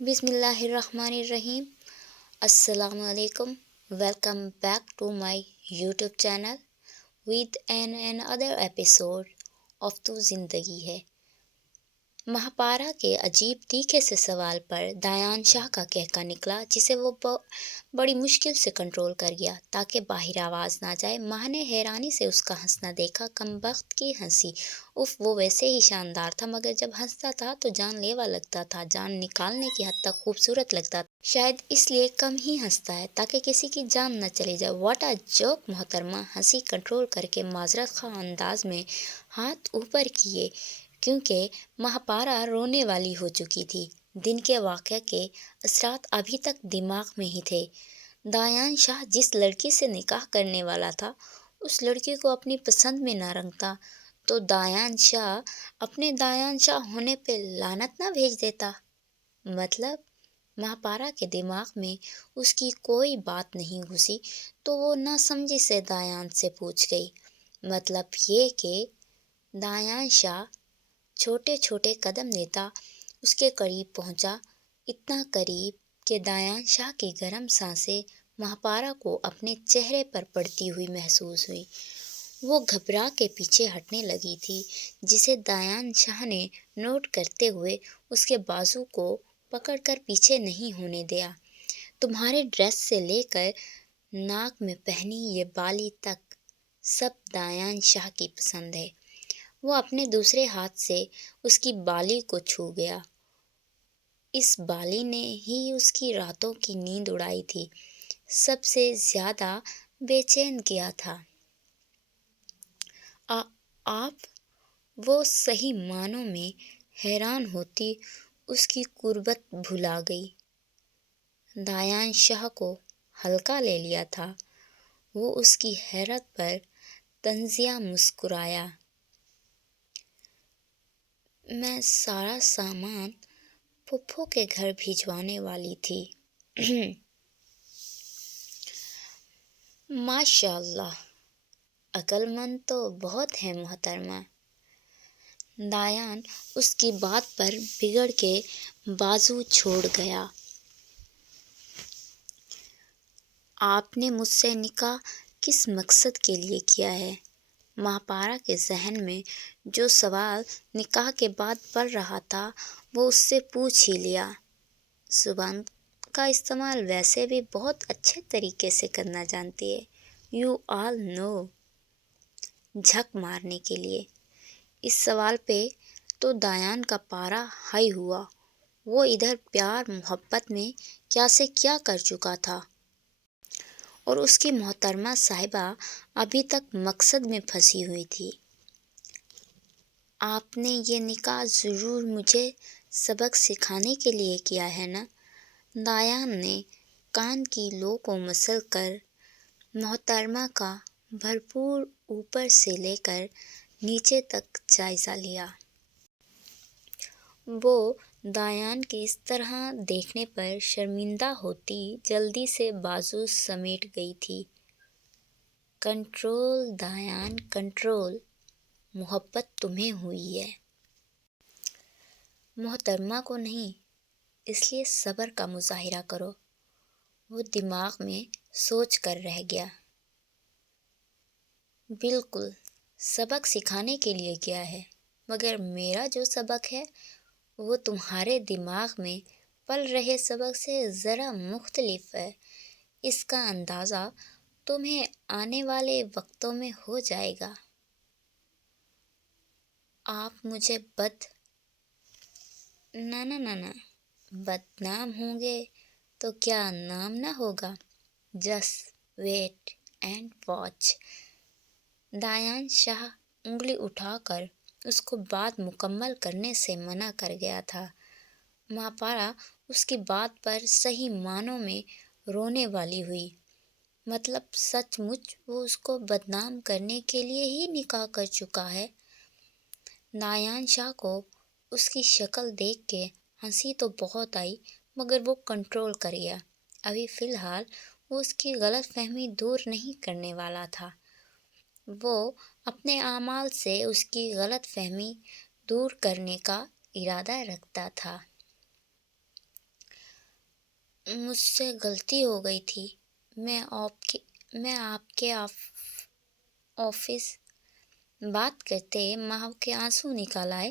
بسم اللہ الرحمن الرحیم۔ السلام علیکم۔ Welcome back to my YouTube channel with another episode of تو زندگی ہے۔ مہاپارا کے عجیب تیکھے سے سوال پر دایان شاہ کا کہکا نکلا، جسے وہ بڑی مشکل سے کنٹرول کر گیا تاکہ باہر آواز نہ جائے۔ ماہ نے حیرانی سے اس کا ہنسنا دیکھا۔ کمبخت کی ہنسی، وہ ویسے ہی شاندار تھا، مگر جب ہنستا تھا تو جان لیوا لگتا تھا، جان نکالنے کی حد تک خوبصورت لگتا تھا۔ شاید اس لیے کم ہی ہنستا ہے تاکہ کسی کی جان نہ چلی جائے۔ What a joke! محترمہ ہنسی کنٹرول کر کے معذرت خواہ انداز میں ہاتھ اوپر کیے، کیونکہ مہاپارا رونے والی ہو چکی تھی۔ دن کے واقعے کے اثرات ابھی تک دماغ میں ہی تھے۔ دایان شاہ جس لڑکی سے نکاح کرنے والا تھا، اس لڑکی کو اپنی پسند میں نہ رنگتا تو دایان شاہ اپنے دایان شاہ ہونے پہ لعنت نہ بھیج دیتا؟ مطلب؟ مہاپارا کے دماغ میں اس کی کوئی بات نہیں گھسی تو وہ نہ سمجھی سے دایان سے پوچھ گئی، مطلب یہ کہ دایان شاہ چھوٹے چھوٹے قدم لیتا اس کے قریب پہنچا، اتنا قریب کہ دایان شاہ کی گرم سانسیں مہاپارا کو اپنے چہرے پر پڑتی ہوئی محسوس ہوئی۔ وہ گھبرا کے پیچھے ہٹنے لگی تھی، جسے دایان شاہ نے نوٹ کرتے ہوئے اس کے بازو کو پکڑ کر پیچھے نہیں ہونے دیا۔ تمہارے ڈریس سے لے کر ناک میں پہنی یہ بالی تک سب دایان شاہ کی پسند ہے۔ وہ اپنے دوسرے ہاتھ سے اس کی بالی کو چھو گیا۔ اس بالی نے ہی اس کی راتوں کی نیند اڑائی تھی، سب سے زیادہ بے چین کیا تھا۔ آپ؟ وہ صحیح معنوں میں حیران ہوتی اس کی قربت بھلا گئی۔ دایان شاہ کو ہلکا لے لیا تھا۔ وہ اس کی حیرت پر طنزیہ مسکرایا۔ میں سارا سامان پھپھو کے گھر بھجوانے والی تھی۔ ماشاء اللہ، عقل مند تو بہت ہے محترمہ۔ دایان اس کی بات پر بگڑ کے بازو چھوڑ گیا۔ آپ نے مجھ سے نکاح کس مقصد کے لیے کیا ہے؟ مہاپارا کے ذہن میں جو سوال نکاح کے بعد پل رہا تھا وہ اس سے پوچھ ہی لیا۔ زبان کا استعمال ویسے بھی بہت اچھے طریقے سے کرنا جانتی ہے، یو آل نو۔ جھک مارنے کے لیے۔ اس سوال پہ تو دایان کا پارا ہائی ہوا۔ وہ ادھر پیار محبت میں کیا سے کیا کر چکا تھا، اور اس کی محترمہ صاحبہ ابھی تک مقصد میں پھنسی ہوئی تھی۔ آپ نے یہ نکاح ضرور مجھے سبق سکھانے کے لیے کیا ہے نا؟ دایان نے کان کی لو کو مسل کر محترمہ کا بھرپور اوپر سے لے کر نیچے تک جائزہ لیا۔ وہ دایان کے اس طرح دیکھنے پر شرمندہ ہوتی جلدی سے بازو سمیٹ گئی تھی۔ Control Dayan, control. محبت تمہیں ہوئی ہے، محترمہ کو نہیں، اس لیے صبر کا مظاہرہ کرو۔ وہ دماغ میں سوچ کر رہ گیا۔ بالکل، سبق سکھانے کے لیے کیا ہے، مگر میرا جو سبق ہے وہ تمہارے دماغ میں پل رہے سبق سے ذرا مختلف ہے۔ اس کا اندازہ تمہیں آنے والے وقتوں میں ہو جائے گا۔ آپ مجھے نہ بدنام ہوں گے تو کیا نام نہ ہوگا؟ Just wait and watch. Dayan Shah انگلی اٹھا کر اس کو بات مکمل کرنے سے منع کر گیا تھا۔ مہاپارا اس کی بات پر صحیح معنوں میں رونے والی ہوئی۔ مطلب سچ مچ وہ اس کو بدنام کرنے کے لیے ہی نکاح کر چکا ہے؟ دایان شاہ کو اس کی شکل دیکھ کے ہنسی تو بہت آئی، مگر وہ کنٹرول کر گیا۔ ابھی فی الحال وہ اس کی غلط فہمی دور نہیں کرنے والا تھا۔ وہ اپنے اعمال سے اس کی غلط فہمی دور کرنے کا ارادہ رکھتا تھا۔ مجھ سے غلطی ہو گئی تھی۔ میں آپ کے آفس بات کرتے ماہ کے آنسو نکل آئے۔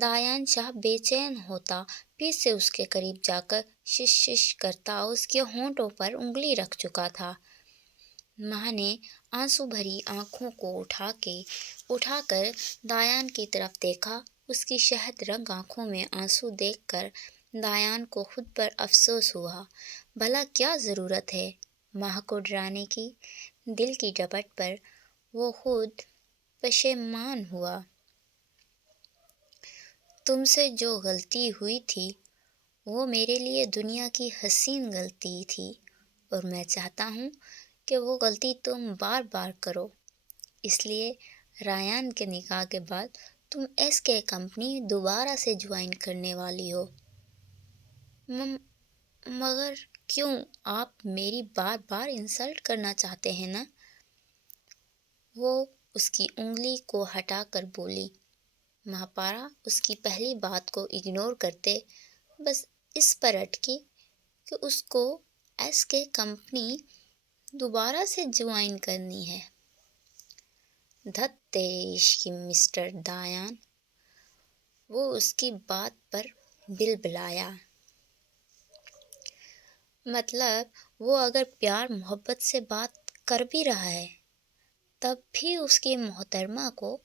دایان شاہ بے چین ہوتا پھر سے اس کے قریب جا کر شش شش کرتا اس کے ہونٹوں پر انگلی رکھ چکا تھا۔ ماہ نے آنسو بھری آنکھوں کو اٹھا کر دایان کی طرف دیکھا۔ اس کی شہد رنگ آنکھوں میں آنسو دیکھ کر دایان کو خود پر افسوس ہوا۔ بھلا کیا ضرورت ہے ماہ کو ڈرانے کی؟ دل کی جھپٹ پر وہ خود پشیمان ہوا۔ تم سے جو غلطی ہوئی تھی وہ میرے لیے دنیا کی حسین غلطی تھی، اور میں چاہتا ہوں کہ وہ غلطی تم بار بار کرو۔ اس لیے ریان کے نکاح کے بعد تم ایس کے کمپنی دوبارہ سے جوائن کرنے والی ہو۔ مگر کیوں؟ آپ میری بار بار انسلٹ کرنا چاہتے ہیں نا؟ وہ اس کی انگلی کو ہٹا کر بولی۔ مہاپارا اس کی پہلی بات کو اگنور کرتے بس اس پر اٹکی کہ اس کو ایس کے کمپنی دوبارہ سے جوائن کرنی ہے۔ دھت تیرے عشق کی مسٹر دایان، وہ اس کی بات پر بلبلایا۔ مطلب وہ اگر پیار محبت سے بات کر بھی رہا ہے تب بھی اس کی محترمہ کو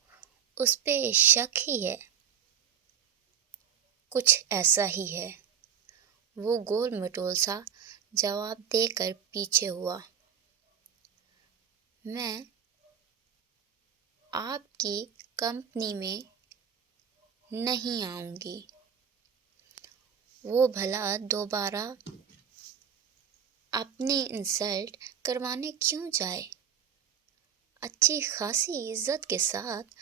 اس پہ شک ہی ہے۔ کچھ ایسا ہی ہے، وہ گول مٹول سا جواب دے کر پیچھے ہوا۔ میں آپ کی کمپنی میں نہیں آؤں گی۔ وہ بھلا دوبارہ اپنی انسلٹ کروانے کیوں جائے؟ اچھی خاصی عزت کے ساتھ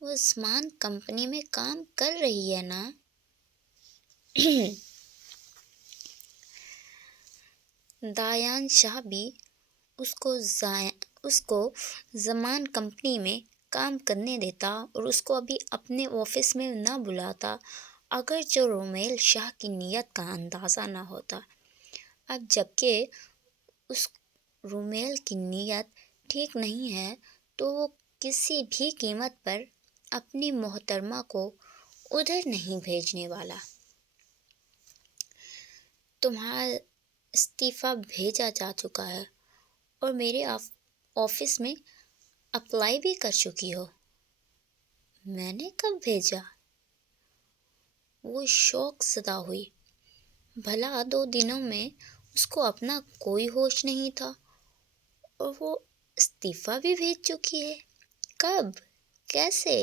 وہ زمان کمپنی میں کام کر رہی ہے نا؟ دایان شاہ بھی اس کو زمان کمپنی میں کام کرنے دیتا اور اس کو ابھی اپنے آفس میں نہ بلاتا اگرچہ رومیل شاہ کی نیت کا اندازہ نہ ہوتا۔ اب جبکہ اس رومیل کی نیت ٹھیک نہیں ہے تو وہ کسی بھی قیمت پر اپنی محترمہ کو ادھر نہیں بھیجنے والا۔ تمہارا استعفیٰ بھیجا جا چکا ہے اور میرے آفس میں اپلائی بھی کر چکی ہو۔ میں نے کب بھیجا؟ وہ شوق زدہ ہوئی۔ بھلا 2 دنوں میں اس کو اپنا کوئی ہوش نہیں تھا اور وہ استعفیٰ بھی بھیج چکی ہے؟ کب؟ کیسے؟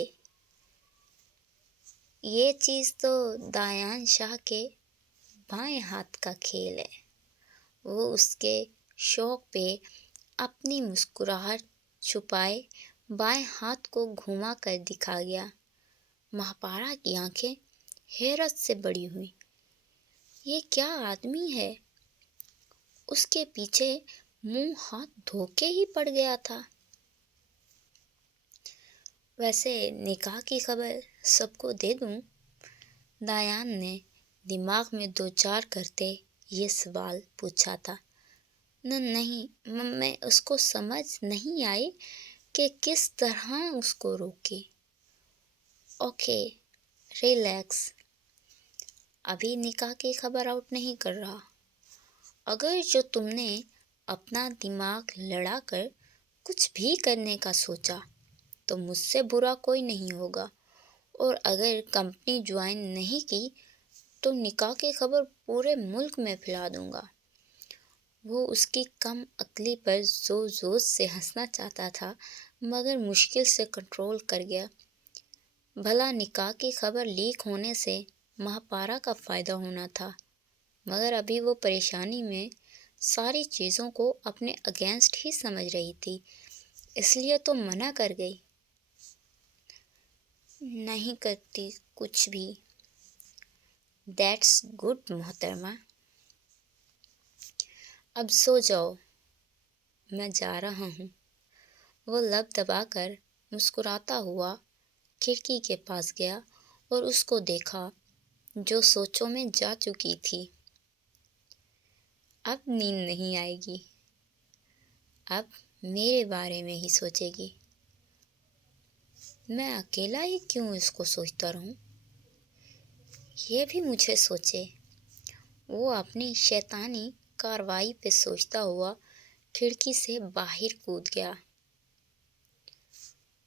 یہ چیز تو دایان شاہ کے بائیں ہاتھ کا کھیل ہے۔ وہ اس کے شوق پہ اپنی مسکراہٹ چھپائے بائیں ہاتھ کو گھما کر دکھا گیا۔ مہاپارا کی آنکھیں حیرت سے بڑی ہوئیں۔ یہ کیا آدمی ہے؟ اس کے پیچھے منہ ہاتھ دھو کے ہی پڑ گیا تھا۔ ویسے نکاح کی خبر سب کو دے دوں؟ دایان نے دماغ میں 2-4 کرتے یہ سوال پوچھا تھا۔ نہیں، میں اس کو سمجھ نہیں آئی کہ کس طرح اس کو روکے۔ اوکے، ریلیکس، ابھی نکاح کی خبر آؤٹ نہیں کر رہا۔ اگر جو تم نے اپنا دماغ لڑا کر کچھ بھی کرنے کا سوچا تو مجھ سے برا کوئی نہیں ہوگا، اور اگر کمپنی جوائن نہیں کی تو نکاح کی خبر پورے ملک میں پھیلا دوں گا۔ وہ اس کی کم عقلی پر زور زور سے ہنسنا چاہتا تھا مگر مشکل سے کنٹرول کر گیا۔ بھلا نکاح کی خبر لیک ہونے سے مہاپارا کا فائدہ ہونا تھا، مگر ابھی وہ پریشانی میں ساری چیزوں کو اپنے اگینسٹ ہی سمجھ رہی تھی، اس لیے تو منع کر گئی۔ نہیں کرتی کچھ بھی۔ دیٹس گڈ محترمہ۔ اب سو جاؤ، میں جا رہا ہوں۔ وہ لب دبا کر مسکراتا ہوا کھڑکی کے پاس گیا اور اس کو دیکھا جو سوچوں میں جا چکی تھی۔ اب نیند نہیں آئے گی، اب میرے بارے میں ہی سوچے گی۔ میں اکیلا ہی کیوں اس کو سوچتا رہوں، یہ بھی مجھے سوچے۔ وہ اپنی شیطانی کارروائی پہ سوچتا ہوا کھڑکی سے باہر کود گیا۔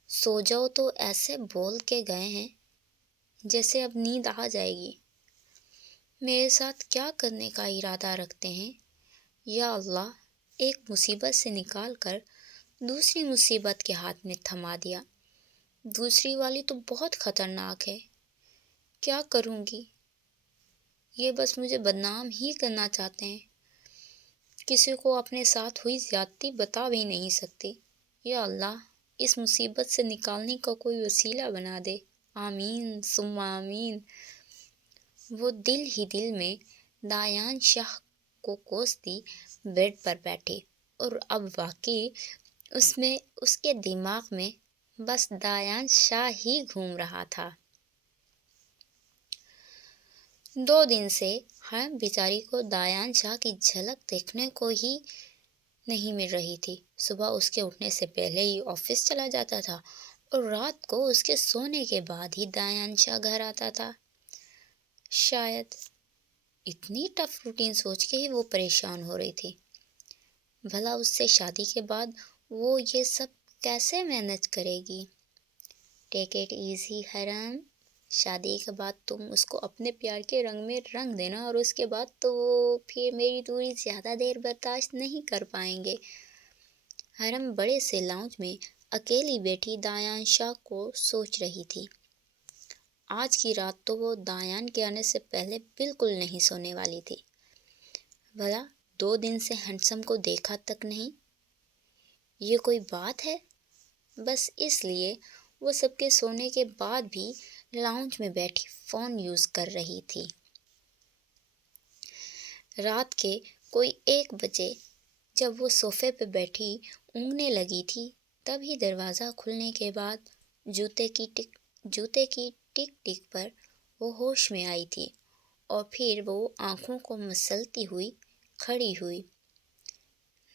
سو جاؤ تو ایسے بول کے گئے ہیں جیسے اب نیند آ جائے گی۔ میرے ساتھ کیا کرنے کا ارادہ رکھتے ہیں؟ یا اللہ، ایک مصیبت سے نکال کر دوسری مصیبت کے ہاتھ میں تھما دیا۔ دوسری والی تو بہت خطرناک ہے، کیا کروں گی؟ یہ بس مجھے بدنام ہی کرنا چاہتے ہیں، کسی کو اپنے ساتھ ہوئی زیادتی بتا بھی نہیں سکتی۔ یا اللہ، اس مصیبت سے نکالنے کا کوئی وسیلہ بنا دے، آمین ثم آمین۔ وہ دل ہی دل میں دایان شاہ کو کوستی بیڈ پر بیٹھی، اور اب واقعی اس کے دماغ میں بس دایان شاہ ہی گھوم رہا تھا۔ 2 دن سے حرم بیچاری کو دایان شاہ کی جھلک دیکھنے کو ہی نہیں مل رہی تھی۔ صبح اس کے اٹھنے سے پہلے ہی آفس چلا جاتا تھا، اور رات کو اس کے سونے کے بعد ہی دایان شاہ گھر آتا تھا۔ شاید اتنی ٹف روٹین سوچ کے ہی وہ پریشان ہو رہی تھی۔ بھلا اس سے شادی کے بعد وہ یہ سب کیسے مینج کرے گی؟ ٹیک اٹ ایزی حرم، شادی کے بعد تم اس کو اپنے پیار کے رنگ میں رنگ دینا، اور اس کے بعد تو وہ پھر میری دوری زیادہ دیر برداشت نہیں کر پائیں گے۔ حرم بڑے سے لاؤنج میں اکیلی بیٹھی دایان شاہ کو سوچ رہی تھی۔ آج کی رات تو وہ دایان کے آنے سے پہلے بالکل نہیں سونے والی تھی۔ بھلا 2 دن سے ہینڈسم کو دیکھا تک نہیں، یہ کوئی بات ہے؟ بس اس لیے وہ سب کے سونے کے بعد بھی لاؤنج میں بیٹھی فون یوز کر رہی تھی۔ رات کے کوئی 1 بجے جب وہ صوفے پہ بیٹھی اونگنے لگی تھی، تب ہی دروازہ کھلنے کے بعد جوتے کی ٹک ٹک پر وہ ہوش میں آئی تھی، اور پھر وہ آنکھوں کو مسلتی ہوئی کھڑی ہوئی۔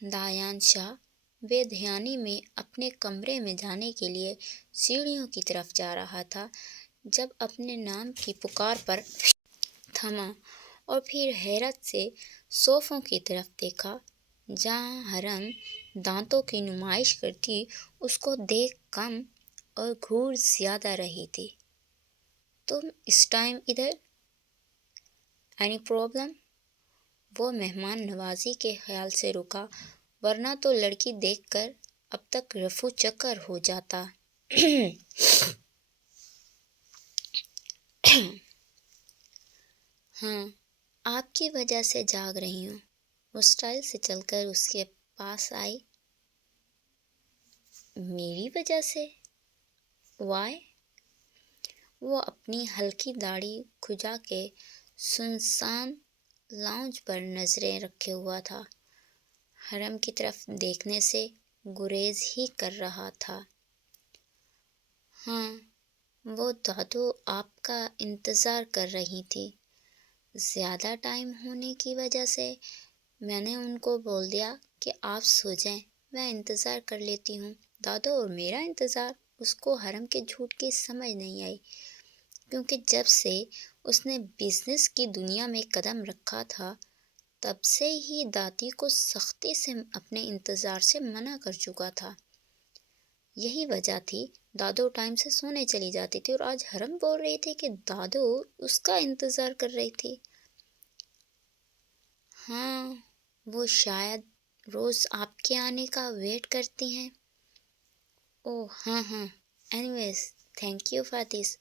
دایان شاہ بے دھیانی میں اپنے کمرے میں جانے کے لیے سیڑھیوں کی طرف جا رہا تھا، جب اپنے نام کی پکار پر تھما، اور پھر حیرت سے صوفوں کی طرف دیکھا جہاں حرم دانتوں کی نمائش کرتی اس کو دیکھ کم اور گھور زیادہ رہی تھی۔ تم اس ٹائم ادھر؟ Any problem? وہ مہمان نوازی کے خیال سے رکا، ورنہ تو لڑکی دیکھ کر اب تک رفو چکر ہو جاتا۔ ہاں، آپ کی وجہ سے جاگ رہی ہوں۔ وہ اسٹائل سے چل کر اس کے پاس آئی۔ میری وجہ سے؟ وائی؟ وہ اپنی ہلکی داڑھی کھجا کے سنسان لاؤنج پر نظریں رکھے ہوا تھا، حرم کی طرف دیکھنے سے گریز ہی کر رہا تھا۔ ہاں، وہ دادو آپ کا انتظار کر رہی تھی۔ زیادہ ٹائم ہونے کی وجہ سے میں نے ان کو بول دیا کہ آپ سو جائیں، میں انتظار کر لیتی ہوں۔ دادو اور میرا انتظار؟ اس کو حرم کے جھوٹ کی سمجھ نہیں آئی، کیونکہ جب سے اس نے بزنس کی دنیا میں قدم رکھا تھا، تب سے ہی دادی کو سختی سے اپنے انتظار سے منع کر چکا تھا۔ یہی وجہ تھی دادو ٹائم سے سونے چلی جاتی تھی، اور آج حرم بول رہی تھی کہ دادو اس کا انتظار کر رہی تھی۔ ہاں، وہ شاید روز آپ کے آنے کا ویٹ کرتی ہیں۔ اوہ ہاں، anyways thank you for this.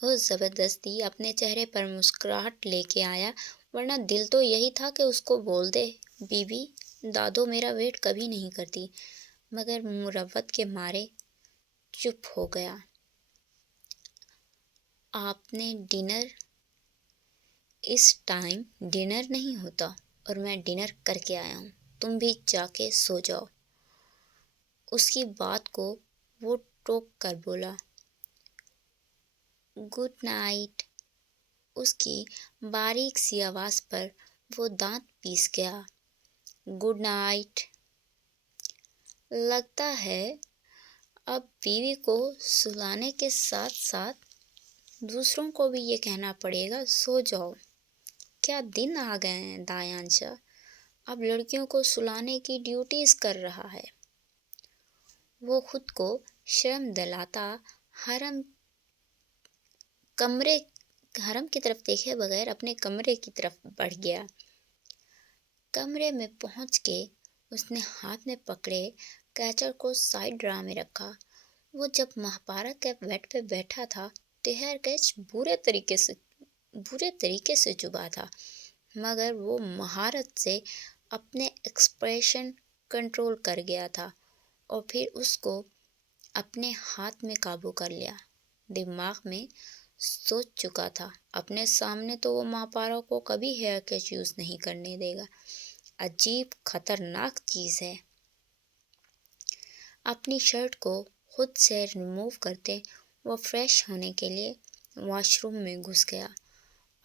وہ زبردستی اپنے چہرے پر مسکراہٹ لے کے آیا، ورنہ دل تو یہی تھا کہ اس کو بول دے، بی بی دادو میرا ویٹ کبھی نہیں کرتی، مگر مروت کے مارے چپ ہو گیا۔ آپ نے ڈنر؟ اس ٹائم ڈنر نہیں ہوتا، اور میں ڈنر کر کے آیا ہوں، تم بھی جا کے سو جاؤ۔ اس کی بات کو وہ ٹوک کر بولا۔ Good night. اس کی باریک سی آواز پر وہ دانت پیس گیا۔ Good night. لگتا ہے اب بیوی کو سلانے کے ساتھ ساتھ دوسروں کو بھی یہ کہنا پڑے گا سو جاؤ۔ کیا دن آ گئے ہیں دایانشا، اب لڑکیوں کو سلانے کی ڈیوٹیز کر رہا ہے۔ وہ خود کو شرم دلاتا حرم کی طرف دیکھے بغیر اپنے کمرے کی طرف بڑھ گیا۔ کمرے میں پہنچ کے اس نے ہاتھ میں پکڑے کیچر کو سائیڈ ڈرا میں رکھا۔ وہ جب مہاپارا کے بیڈ پہ بیٹھا تھا تو ہیئر کیچ برے طریقے سے چبھا تھا، مگر وہ مہارت سے اپنے ایکسپریشن کنٹرول کر گیا تھا اور پھر اس کو اپنے ہاتھ میں قابو کر لیا۔ دماغ میں سوچ چکا تھا اپنے سامنے تو وہ مہاپارا کو کبھی ہیئر کیچ یوز نہیں کرنے دے گا۔ عجیب خطرناک چیز ہے۔ اپنی شرٹ کو خود سے ریموو کرتے وہ فریش ہونے کے لیے واش روم میں گھس گیا۔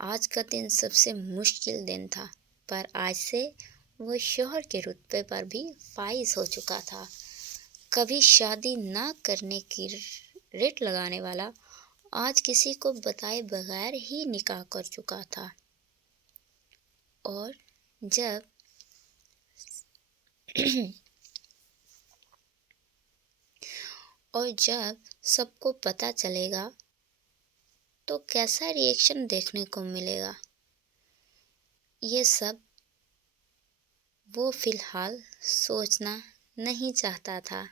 آج کا دن سب سے مشکل دن تھا، پر آج سے وہ شوہر کے رتبے پر بھی فائز ہو چکا تھا۔ کبھی شادی نہ کرنے کی رٹ لگانے والا آج کسی کو بتائے بغیر ہی نکاح کر چکا تھا، اور جب سب کو پتہ چلے گا تو کیسا ری ایکشن دیکھنے کو ملے گا، یہ سب وہ فی الحال سوچنا نہیں چاہتا تھا۔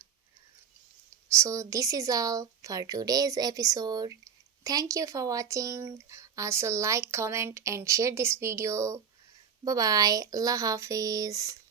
So this is all for today's episode. Thank you for watching. Also like, comment and share this video. Bye bye. Allah Hafiz.